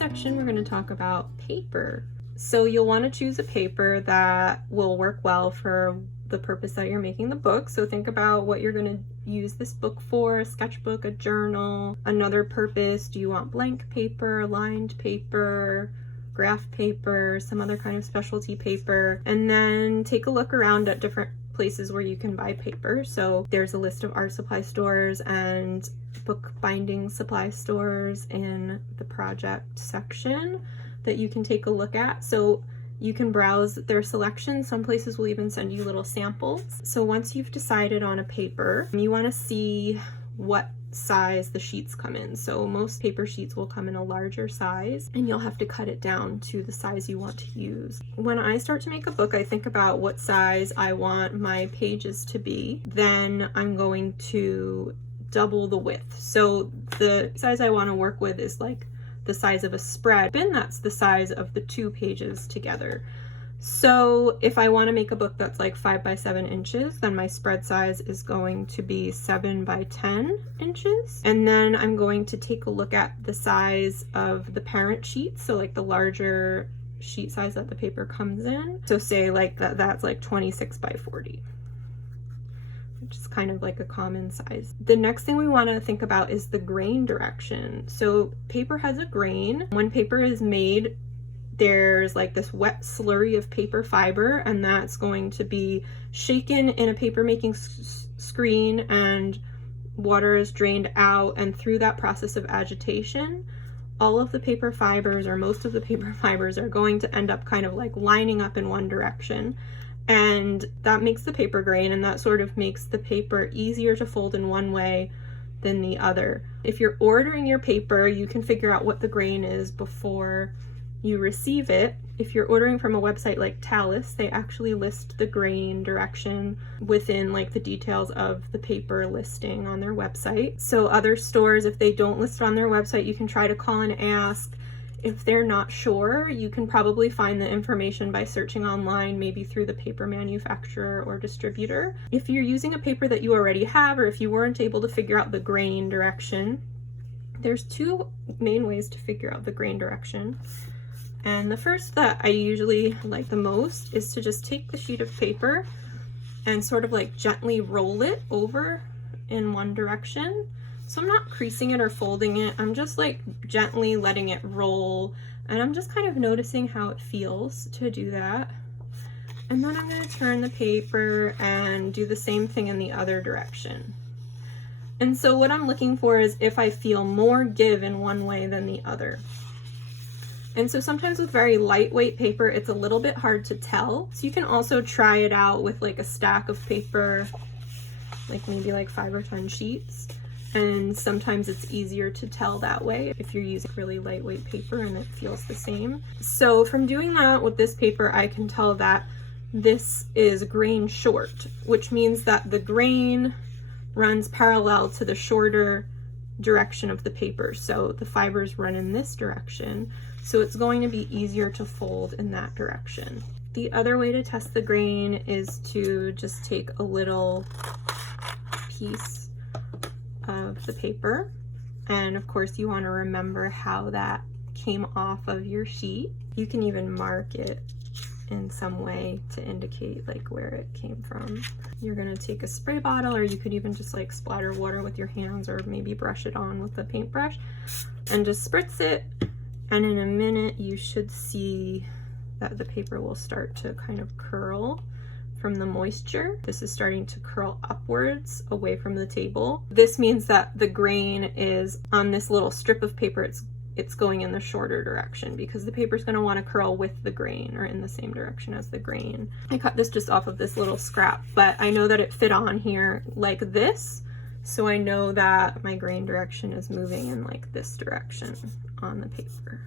section, we're going to talk about paper. So you'll want to choose a paper that will work well for the purpose that you're making the book. So think about what you're going to use this book for: a sketchbook, a journal, another purpose. Do you want blank paper, lined paper, graph paper, some other kind of specialty paper? And then take a look around at different places where you can buy paper. So there's a list of art supply stores and book binding supply stores in the project section that you can take a look at. So you can browse their selection. Some places will even send you little samples. So once you've decided on a paper, you want to see what size the sheets come in. So most paper sheets will come in a larger size, and you'll have to cut it down to the size you want to use. When I start to make a book, I think about what size I want my pages to be. Then I'm going to double the width. So the size I want to work with is like the size of a spread, and that's the size of the 2 pages together. So if I want to make a book that's like 5 by 7 inches, then my spread size is going to be 7 by 10 inches. And then I'm going to take a look at the size of the parent sheet, so like the larger sheet size that the paper comes in. So say like that's like 26 by 40. Which is kind of like a common size. The next thing we want to think about is the grain direction. So paper has a grain. When paper is made, there's like this wet slurry of paper fiber, and that's going to be shaken in a paper making screen, and water is drained out, and through that process of agitation, all of the paper fibers, or most of the paper fibers, are going to end up kind of like lining up in one direction. And that makes the paper grain, and that sort of makes the paper easier to fold in one way than the other. If you're ordering your paper, you can figure out what the grain is before you receive it. If you're ordering from a website like Talus, they actually list the grain direction within like the details of the paper listing on their website. So other stores, if they don't list it on their website, you can try to call and ask. If they're not sure, you can probably find the information by searching online, maybe through the paper manufacturer or distributor. If you're using a paper that you already have, or if you weren't able to figure out the grain direction, there's 2 main ways to figure out the grain direction. And the first that I usually like the most is to just take the sheet of paper and sort of like gently roll it over in one direction. So I'm not creasing it or folding it, I'm just like gently letting it roll, and I'm just kind of noticing how it feels to do that. And then I'm going to turn the paper and do the same thing in the other direction. And so what I'm looking for is if I feel more give in one way than the other. And so sometimes with very lightweight paper, it's a little bit hard to tell. So you can also try it out with like a stack of paper, like maybe like 5 or 10 sheets. And sometimes it's easier to tell that way if you're using really lightweight paper and it feels the same. So from doing that with this paper, I can tell that this is grain short, which means that the grain runs parallel to the shorter direction of the paper. So the fibers run in this direction, so it's going to be easier to fold in that direction. The other way to test the grain is to just take a little piece of the paper, and of course you want to remember how that came off of your sheet. You can even mark it in some way to indicate like where it came from. You're going to take a spray bottle, or you could even just like splatter water with your hands, or maybe brush it on with a paintbrush and just spritz it, and in a minute you should see that the paper will start to kind of curl from the moisture. This is starting to curl upwards away from the table. This means that the grain is on this little strip of paper. It's going in the shorter direction because the paper is going to want to curl with the grain, or in the same direction as the grain. I cut this just off of this little scrap, but I know that it fit on here like this, so I know that my grain direction is moving in like this direction on the paper.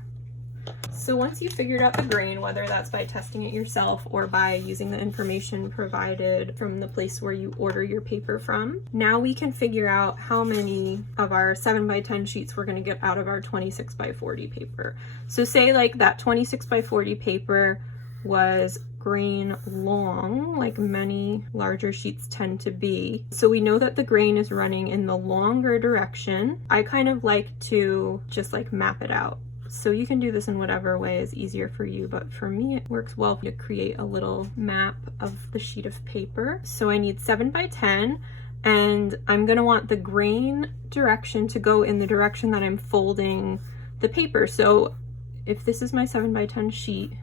So once you've figured out the grain, whether that's by testing it yourself or by using the information provided from the place where you order your paper from, now we can figure out how many of our 7 by 10 sheets we're going to get out of our 26 by 40 paper. So say like that 26 by 40 paper was grain long, like many larger sheets tend to be. So we know that the grain is running in the longer direction. I kind of like to just like map it out. dots. So you can do this in whatever way is easier for you, but for me it works well to create a little map of the sheet of paper. So I need 7 by 10, and I'm gonna want the grain direction to go in the direction that I'm folding the paper. So if this is my 7 by 10 sheet,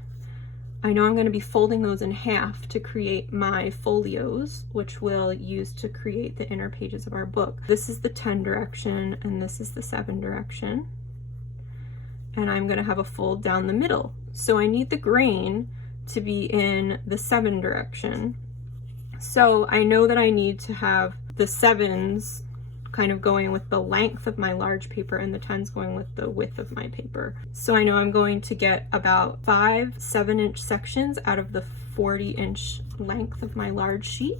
I know I'm going to be folding those in half to create my folios, which we'll use to create the inner pages of our book. This is the 10 direction and this is the 7 direction. And I'm going to have a fold down the middle. So I need the grain to be in the 7 direction. So I know that I need to have the 7s kind of going with the length of my large paper and the 10s going with the width of my paper. So I know I'm going to get about 5 7-inch sections out of the 40-inch length of my large sheet.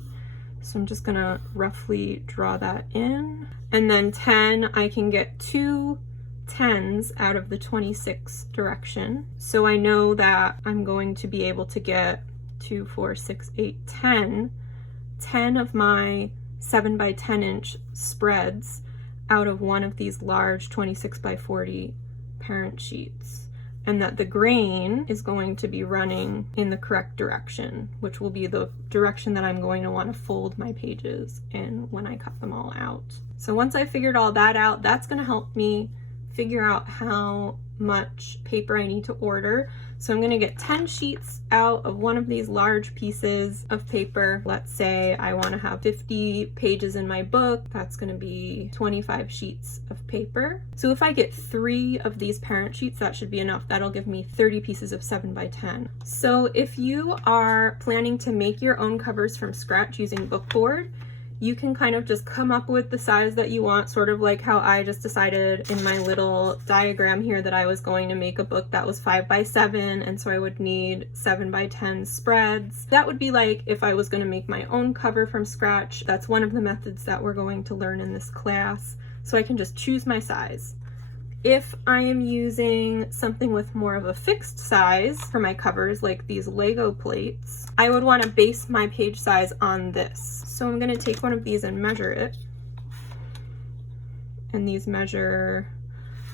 So I'm just gonna roughly draw that in. And then 10, I can get 2 10s out of the 26 direction. So I know that I'm going to be able to get 2, 4, 6, 8, 10 of my 7 by 10 inch spreads out of one of these large 26 by 40 parent sheets, and that the grain is going to be running in the correct direction, which will be the direction that I'm going to want to fold my pages in when I cut them all out. So once I figured all that out, that's going to help me figure out how much paper I need to order. So I'm going to get 10 sheets out of one of these large pieces of paper. Let's say I want to have 50 pages in my book. That's going to be 25 sheets of paper. So if I get 3 of these parent sheets, that should be enough. That'll give me 30 pieces of 7 by 10. So if you are planning to make your own covers from scratch using bookboard, you can kind of just come up with the size that you want, sort of like how I just decided in my little diagram here that I was going to make a book that was 5 by 7, and so I would need 7 by 10 spreads. That would be like if I was going to make my own cover from scratch. That's one of the methods that we're going to learn in this class. So I can just choose my size. If I am using something with more of a fixed size for my covers, like these Lego plates, I would want to base my page size on this. So I'm going to take one of these and measure it. And these measure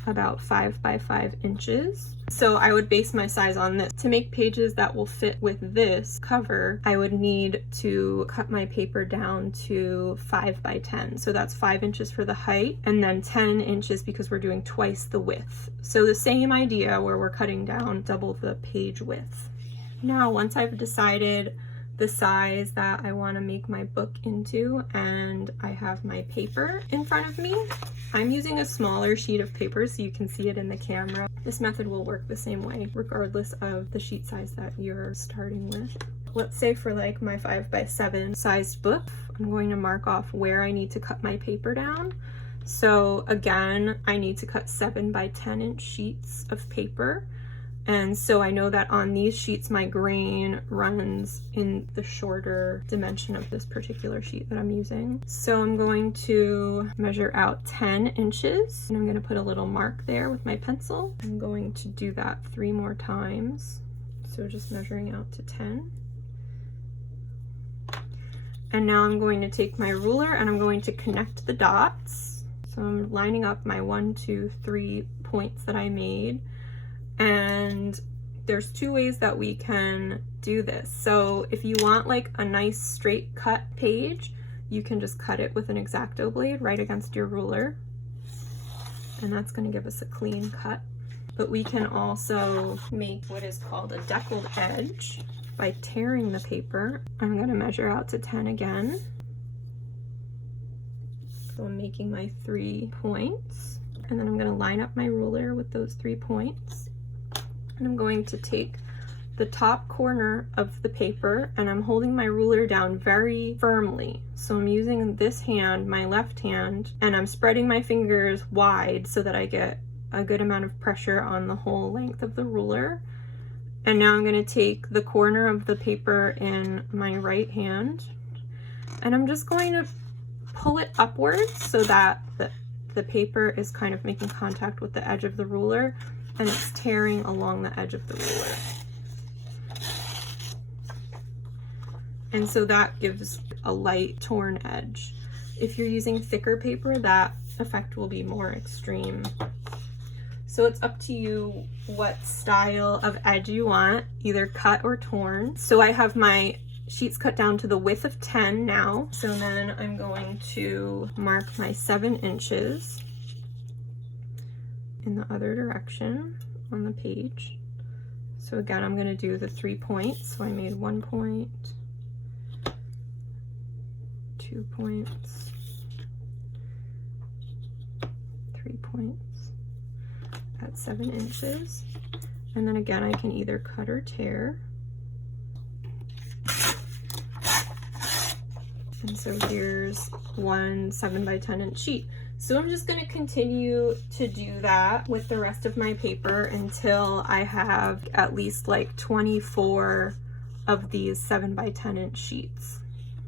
about 5 by 5 inches. So I would base my size on this. To make pages that will fit with this cover, I would need to cut my paper down to 5 by 10. So that's 5 inches for the height, and then 10 inches because we're doing twice the width. So the same idea where we're cutting down double the page width. Now, once I've decided the size that I want to make my book into and I have my paper in front of me, I'm using a smaller sheet of paper so you can see it in the camera. This method will work the same way regardless of the sheet size that you're starting with. Let's say for like my 5 by 7 sized book, I'm going to mark off where I need to cut my paper down. So again, I need to cut 7 by 10 inch sheets of paper. And so I know that on these sheets, my grain runs in the shorter dimension of this particular sheet that I'm using. So I'm going to measure out 10 inches, and I'm going to put a little mark there with my pencil. I'm going to do that 3 more times. So just measuring out to 10. And now I'm going to take my ruler and I'm going to connect the dots. So I'm lining up my 1, 2, 3 points that I made. And there's 2 ways that we can do this. So if you want like a nice straight cut page, you can just cut it with an X-Acto blade right against your ruler. And that's going to give us a clean cut. But we can also make what is called a deckled edge by tearing the paper. I'm going to measure out to 10 again. So I'm making my 3 points. And then I'm going to line up my ruler with those 3 points. And I'm going to take the top corner of the paper and I'm holding my ruler down very firmly. So I'm using this hand, my left hand, and I'm spreading my fingers wide so that I get a good amount of pressure on the whole length of the ruler. And now I'm going to take the corner of the paper in my right hand and I'm just going to pull it upwards so that the paper is kind of making contact with the edge of the ruler and it's tearing along the edge of the ruler. And so that gives a light torn edge. If you're using thicker paper, that effect will be more extreme. So it's up to you what style of edge you want, either cut or torn. So I have my sheets cut down to the width of 10 now. So then I'm going to mark my 7 inches in the other direction on the page. So again, I'm going to do the 3 points. So I made 1 point, 2 points, 3 points at 7 inches. And then again, I can either cut or tear. And so here's one 7 by 10 inch sheet. So I'm just going to continue to do that with the rest of my paper until I have at least like 24 of these 7 by 10 inch sheets.